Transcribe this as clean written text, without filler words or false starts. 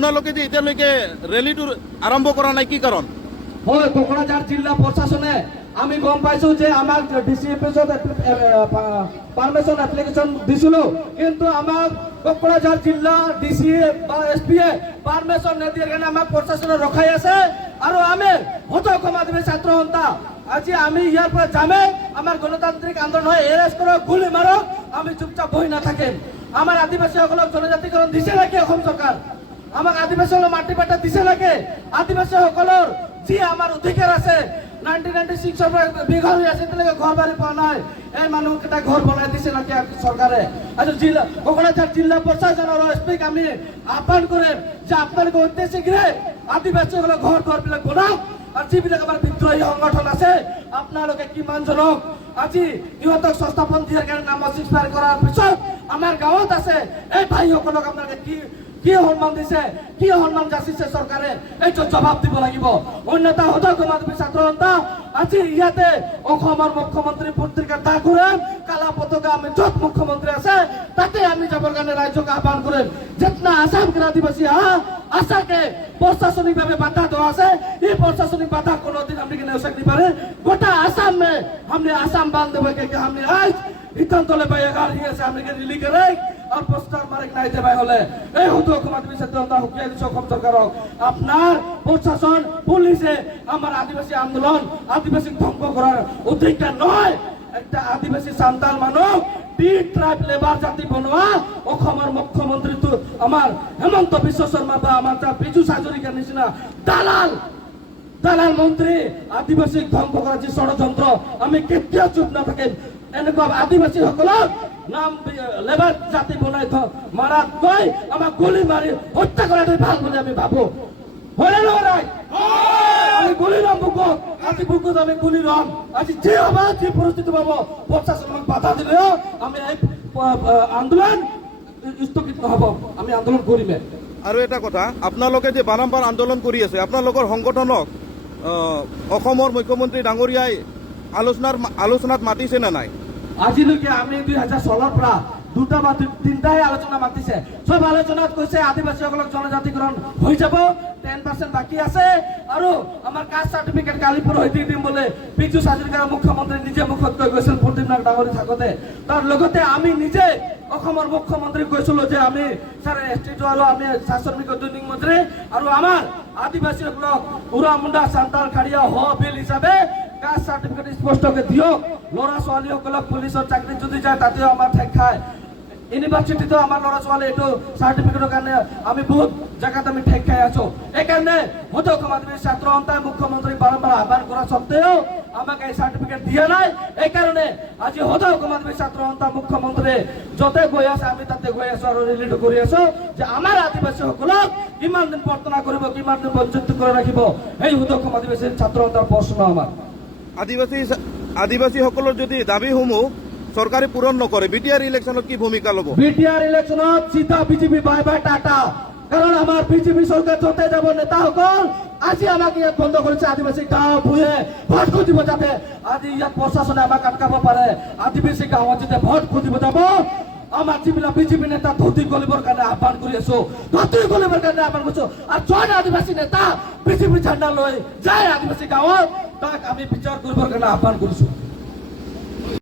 আপোনালোকে যে এতিয়ালৈকে ৰেলীটো আৰম্ভ কৰা নাই, কি কাৰণ? হয়, কোকৰাঝাৰ জিলা প্ৰশাসনে আমি গম পাইছো যে আমাক ডিসি অফিসত পাৰমিশন এপ্লিকেশন দিছিল, কিন্তু আমাক কোকৰাঝাৰ জিলা ডিসি বা এসপি পারমিশন নিদিয়ে কেন আমাক প্রশাসনে রখাই আছে। আর আমি হত কমাদিবাসী ছাত্র সন্থা আজি আমি ইয়ার পরে যামে আমার গণতান্ত্রিক আন্দোলন হয়, এরেস্ট করো, গুলি মারো, আমি চুপচাপ বহি না থাকিম। আমার আদিবাসী সকলক জনজাতিকরণ দিছে নাকি অসম সরকার? আমাক আদিবাসী সকলক মাটি পাটা দিছে নাকি? আদিবাসী সকলৰ যি আমাৰ অধিকাৰ আছে 1996 পৰা বিঘৰ হৈ আছে, তেনেকে ঘৰ বাৰী পোৱা নাই। এই মানুহকেইটা ঘৰ বনাই দিছে নাকি চৰকাৰে? আৰু জিলা কোকৰাঝাৰ জিলা প্ৰশাসনৰ এছপিক আমি আহ্বান কৰিম যে আপোনালোকে অতি শীঘ্ৰে আদিবাসীসকলৰ ঘৰবিলাক বনাওক। আৰু যিবিলাক আমাৰ বিদ্ৰোহী সংগঠন আছে আপোনালোকে কিমানজনক আজি ইহঁতক সংস্থাপন দিয়াৰ কাৰণে নাম এক্সপায়াৰ কৰাৰ পিছত আমাৰ গাঁৱত আছে এই ভাইসকলক আপোনালোকে কি সন্মান দিছে, কি সন্মান যাচিছে চৰকাৰে, এইটো জবাব দিব লাগিব। অন্যথা সদৌ সমাজবাদী ছাত্ৰ সন্থা আজি ইয়াতে অসমৰ মুখ্যমন্ত্ৰী পত্ৰিকাৰ দাগ কৰিম, কালা পতাকা আমি য'ত মুখ্যমন্ত্ৰী আছে তাতে আমি যাবৰ কাৰণে ৰাজ্যক আহ্বান কৰিম। जितना आसाम के आदिवासी आशा के प्रशासनिक भाव बाधा देवा আছে, এই प्रशासनिक बाधा কোনো দিন আপনি কেন सकते पारे। गोटा आसाम में हमने आसाम बांध देवे के हमने आज इतन तले पाए गाड़ी से हमने के रिलीज करे और पोस्टर मारे নাই দেবাই হলে এই হতো কমাদিবাসী ছাত্রতা হুকিয়া দিছ অসম সরকারক আপনার প্রশাসন পুলিশে আমার আদিবাসী আন্দোলন আদিবাসী ধ্বংস করার অধিকার নয়। একটা আদিবাসী সান্তাল মানুষ ট্রাইব লেবার জাতি বনোৱা অসমৰ মুখ্যমন্ত্ৰী তো আমাৰ হেমন্ত বিশ্ব শৰ্মা বা আমাৰ বিজু হাজৰিকাৰ নিচিনা দালাল মন্ত্ৰী আদিবাসীক ধ্বংস কৰাৰ যি ষড়যন্ত্ৰ আমি কেতিয়াও চুপ নাথাকিম। এনেকুৱা আদিবাসী সকলক নাম লেবাৰ জাতি বনাই মাৰাত গৈ আমাক গুলি মাৰি হত্যা কৰাটো ভাল বুলি আমি ভাবো। হয় নে নহয়? আমি গুলি রাম বুকুত, আজি বুকুত আমি গুলি রাম। আজি যে হবা যে পরিস্থিতি পাবো প্রশাসনক বাধা দিলেও আমি এই আন্দোলন স্থগিত নহব, আমি আন্দোলন কৰিমে। আৰু এটা কথা, আপোনালোকে যে বাৰম্বাৰ আন্দোলন কৰি আছে, আপোনালোকৰ সংগঠনক অসমৰ মুখ্যমন্ত্ৰী ডাঙৰীয়াই আলোচনাত মাতিছে নে নাই? আজিলৈকে আমি 2016 পৰা দুটা বা তিনটাহে আলোচনা মাতিছে। সব আলোচনাত কৈছে আদিবাসীসকলক জনজাতিকৰণ হৈ যাব, 10% বাকি আছে আৰু আমাৰ কাষ্ট সাৰ্টিফিকেট কালি পৰহি দিম বুলি বিজু হাজৰিকাৰ মুখ্যমন্ত্ৰী নিজে মুখত কৈ গৈছিল প্ৰদীপ নাথ ডাঙৰী থাকোতে। তাৰ লগতে আমি নিজে অসমৰ মুখ্যমন্ত্ৰী কৈছিলো যে আমি ছাৰ এছটিটো আৰু আমি শ্ৰমিক উদ্যোগ মন্ত্ৰী আৰু আমাৰ আদিবাসীসকলক উৰা মুণ্ডা সান্তাল খাৰিয়া হ বিল হিচাপে কাষ্ট সাৰ্টিফিকেট স্পষ্টকে দিয়ক। ল'ৰা ছোৱালীসকলক পুলিচৰ চাকৰি যদি যায় তাতেও আমাৰ ঠেক খায়। ইউনিভাৰ্চিটিতো আমাৰ ল'ৰা ছোৱালী এইটো সাৰ্টিফিকেটৰ কাৰণে আমি বহুত জায়গাত আমি ঠেক খাই আছো। এইকাৰণে হতো সমাজবাদী ছাত্ৰ সন্থাই মুখ্যমন্ত্ৰীক বাৰম্বাৰ আহ্বান কৰা সত্ত্বেও আমাক এই সাৰ্টিফিকেট দিয়া নাই। এইকাৰণে আজি হতো সমাজবাদী ছাত্ৰ সন্থা মুখ্যমন্ত্ৰী য'তে গৈ আছে আমি তাতে গৈ আছো আৰু ৰিলিটো কৰি আছো যে আমাৰ আদিবাসীসকলক কিমান দিন প্ৰাৰ্থনা কৰিব, কিমান দিন বঞ্চিত কৰি ৰাখিব, এই হতো সমাজবাদী ছাত্ৰ সন্থাৰ প্ৰশ্ন। আমাৰ আদিবাসীসকলৰ যদি দাবীসমূহ চৰকাৰে পূৰণ নকৰে বিটিআৰ ইলেকশ্যনত কি ভূমিকা ল'ব? বিটিআর ইলেকশনত চিধা বিজেপি বাই বাই টাটা। কারণ আমার বিজেপি সরকার যতে যাব নেতাসকল আজি আমাক ইয়াত বন্ধ কৰিছে আদিবাসী গাঁও ভূঞে ভোট খুজিব যাতে আজি ইয়াত প্ৰশাসনে আমাক আটকাব পাৰে। আদিবাসী গাঁৱত যেতিয়া ভোট খুজিব যাব আমাৰ যিবিলাক বিজেপি নেতা ধুতি গলিবৰ কাৰণে আহ্বান কৰি আছো, ধুতি গলিবৰ কাৰণে আহ্বান কৰিছো। আৰু জন আদিবাসী নেতা বিজেপি ঝাণ্ডা লৈ যায় আদিবাসী গাঁৱত তাক আমি বিচাৰ কৰিবৰ কাৰণে আহ্বান কৰিছো।